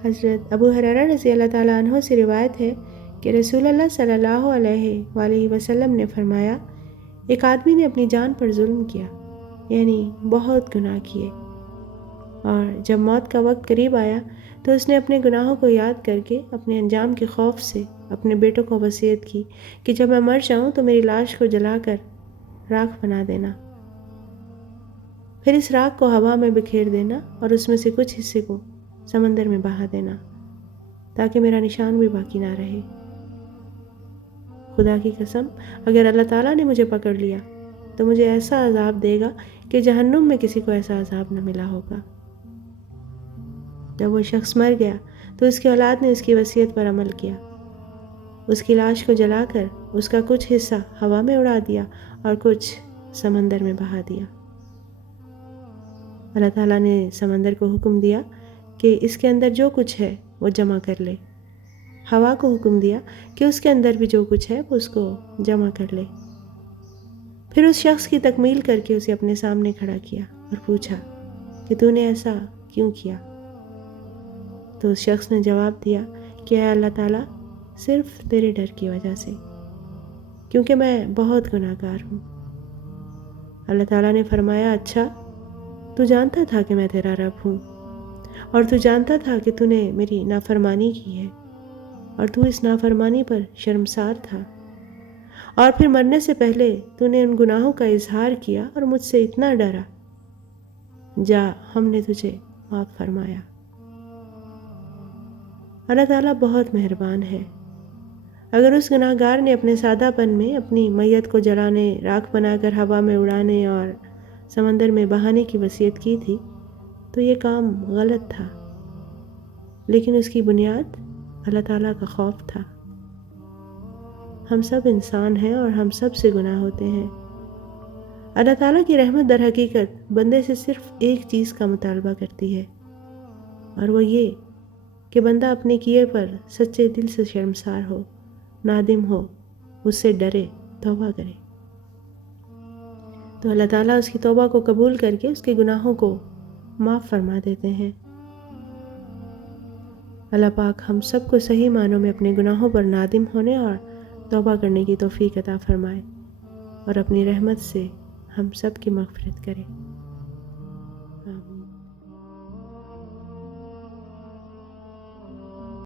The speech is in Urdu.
حضرت ابو ہریرہ رضی اللہ تعالیٰ عنہ سے روایت ہے کہ رسول اللہ صلی اللہ علیہ وآلہ وسلم نے فرمایا، ایک آدمی نے اپنی جان پر ظلم کیا، یعنی بہت گناہ کیے، اور جب موت کا وقت قریب آیا تو اس نے اپنے گناہوں کو یاد کر کے اپنے انجام کے خوف سے اپنے بیٹوں کو وصیت کی کہ جب میں مر جاؤں تو میری لاش کو جلا کر راکھ بنا دینا، پھر اس راکھ کو ہوا میں بکھیر دینا اور اس میں سے کچھ حصے کو سمندر میں بہا دینا تاکہ میرا نشان بھی باقی نہ رہے۔ خدا کی قسم، اگر اللہ تعالیٰ نے مجھے پکڑ لیا تو مجھے ایسا عذاب دے گا کہ جہنم میں کسی کو ایسا عذاب نہ ملا ہوگا۔ جب وہ شخص مر گیا تو اس کی اولاد نے اس کی وصیت پر عمل کیا، اس کی لاش کو جلا کر اس کا کچھ حصہ ہوا میں اڑا دیا اور کچھ سمندر میں بہا دیا۔ اللہ تعالیٰ نے سمندر کو حکم دیا کہ اس کے اندر جو کچھ ہے وہ جمع کر لے، ہوا کو حکم دیا کہ اس کے اندر بھی جو کچھ ہے وہ اس کو جمع کر لے، پھر اس شخص کی تکمیل کر کے اسے اپنے سامنے کھڑا کیا اور پوچھا کہ تو نے ایسا کیوں کیا؟ تو اس شخص نے جواب دیا کہ اے اللہ تعالیٰ، صرف تیرے ڈر کی وجہ سے، کیونکہ میں بہت گناہ گار ہوں۔ اللہ تعالیٰ نے فرمایا، اچھا، تو جانتا تھا کہ میں تیرا رب ہوں، اور تو جانتا تھا کہ تو نے میری نافرمانی کی ہے، اور تو اس نافرمانی پر شرمسار تھا، اور پھر مرنے سے پہلے تو نے ان گناہوں کا اظہار کیا اور مجھ سے اتنا ڈرا، جا، ہم نے تجھے معاف فرمایا۔ اللہ تعالیٰ بہت مہربان ہے۔ اگر اس گناہ گار نے اپنے سادہ پن میں اپنی میت کو جلانے، راکھ بنا کر ہوا میں اڑانے اور سمندر میں بہانے کی وصیت کی تھی تو یہ کام غلط تھا، لیکن اس کی بنیاد اللہ تعالیٰ کا خوف تھا۔ ہم سب انسان ہیں اور ہم سب سے گناہ ہوتے ہیں۔ اللہ تعالیٰ کی رحمت در حقیقت بندے سے صرف ایک چیز کا مطالبہ کرتی ہے، اور وہ یہ کہ بندہ اپنے کیے پر سچے دل سے شرمسار ہو، نادم ہو، اس سے ڈرے، توبہ کرے۔ تو اللہ تعالیٰ اس کی توبہ کو قبول کر کے اس کے گناہوں کو معاف فرما دیتے ہیں۔ اللہ پاک ہم سب کو صحیح معنوں میں اپنے گناہوں پر نادم ہونے اور توبہ کرنے کی توفیق عطا فرمائے، اور اپنی رحمت سے ہم سب کی مغفرت کرے۔